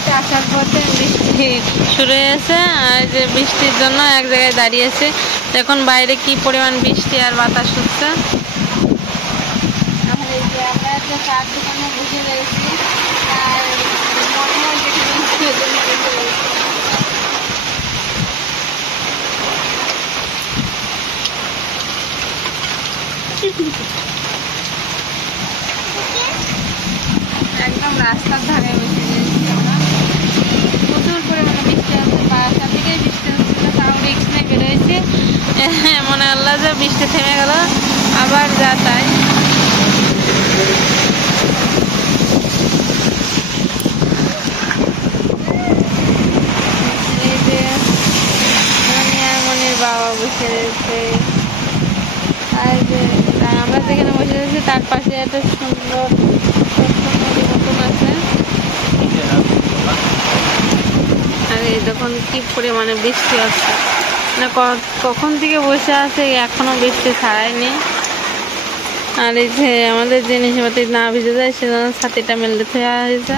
বাড়িতে আসার পথে বৃষ্টি শুরু হয়েছে, আর যে বৃষ্টির জন্য এক জায়গায় দাঁড়িয়েছে। এখন বাইরে কি পরিমাণ বৃষ্টি আর বাতাস হচ্ছে। এখন এই যে আমরা যে চার দোকানে বসে রয়েছি, আর মনে হয় দেখে বৃষ্টি হতে একদম রাস্তার ধারে বসে রয়েছি আমরা। প্রচুর পরিমাণে বৃষ্টি হচ্ছে, বাসা থেকেই বৃষ্টি হচ্ছে, তাও রিক্স নিয়ে বেরোয়েছি। মনে হলো যে বৃষ্টি থেমে গেল, আবার যা তাই। এই যে মনির বাবা বসে রয়েছে, আর যে আমরা যেখানে বসে রয়েছি তার পাশে একটা সুন্দর নদীর মতন আছে। আর এই দেখুন কি পরিমাণে বৃষ্টি হচ্ছে, মানে কখন থেকে বসে আছে এখনো বৃষ্টি ছাড়ায়নি। আর এই যে আমাদের জিনিসপাতি না ভিজে যায় সেজন্য ছাতিটা মেলে দেওয়া হয়েছে।